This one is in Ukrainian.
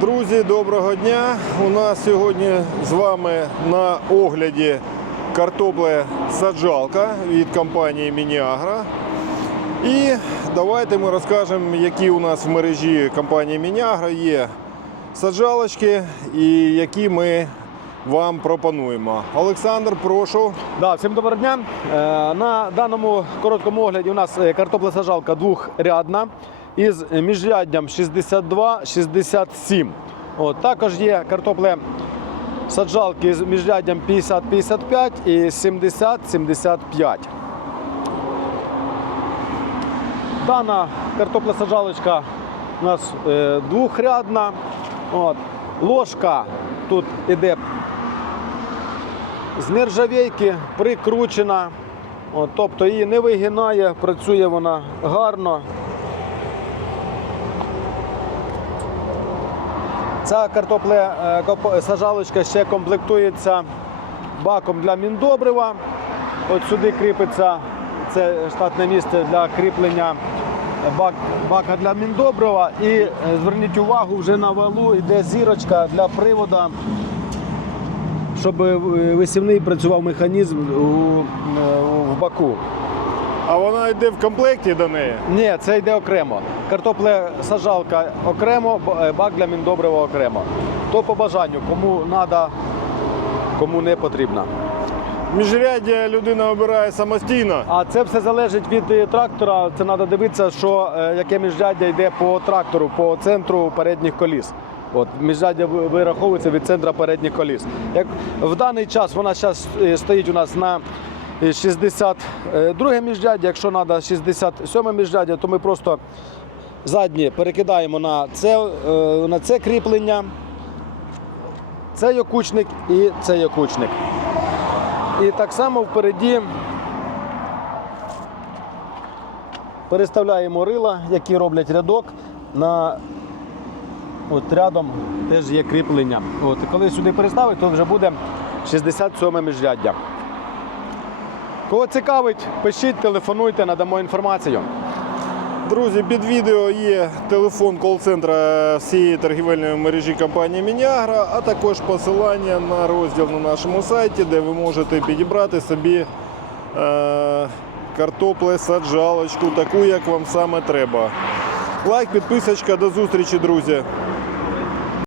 Друзі, доброго дня! У нас сьогодні з вами на огляді картопле саджалка від компанії Мініагра. І давайте ми розкажемо, які у нас в мережі компанії Мініагра є саджалочки і які ми вам пропонуємо. Олександр, прошу. Да, всім доброго дня. Е, На даному короткому огляді у нас е, картоплесаджалка двохрядна із міжряддям 62-67. От, також є картопле саджалки з міжряддям 50-55 і 70-75. Дана картоплесаджалочка у нас е, двохрядна. От. Ложка тут іде з нержавійки прикручена, От, тобто її не вигинає, працює вона гарно. Ця картопле е, саджалочка ще комплектується баком для міндобрива. От сюди кріпиться це штатне місце для кріплення бак, бака для міндобрива. І е, зверніть увагу, вже на валу йде зірочка для привода щоб е, висівний працював механізм у, у- в баку. А вона йде в комплекті до неї. Ні, це йде окремо. Картопле сажалка окремо, е, бак для міндобрива окремо. То по бажанню, кому треба, кому не потрібно. Міжряддя людина обирає самостійно. А це все залежить від е, трактора. Це треба дивитися, що е, яке міжряддя йде по трактору, по центру передніх коліс. От міжряддя вираховується від центра передніх коліс. Як в даний час вона зараз стоїть у нас на 62 міжряддя. Якщо треба 67 міжряддя, то ми просто заднє перекидаємо на це, е, на це кріплення. Це окучник і це окучник. І так само впереді переставляємо рила, які роблять рядок. На от рядом теж є кріплення. От, коли сюди переставить, то вже буде 67 міжряддя. Кого цікавить, пишіть, телефонуйте, надамо інформацію. Друзі, під відео є телефон кол-центра всієї торгівельної мережі компанії Мініагра, а також посилання на розділ на нашому сайті, де ви можете підібрати собі е, картопле, саджалочку, таку, як вам саме треба. Лайк, підписочка, до зустрічі, друзі.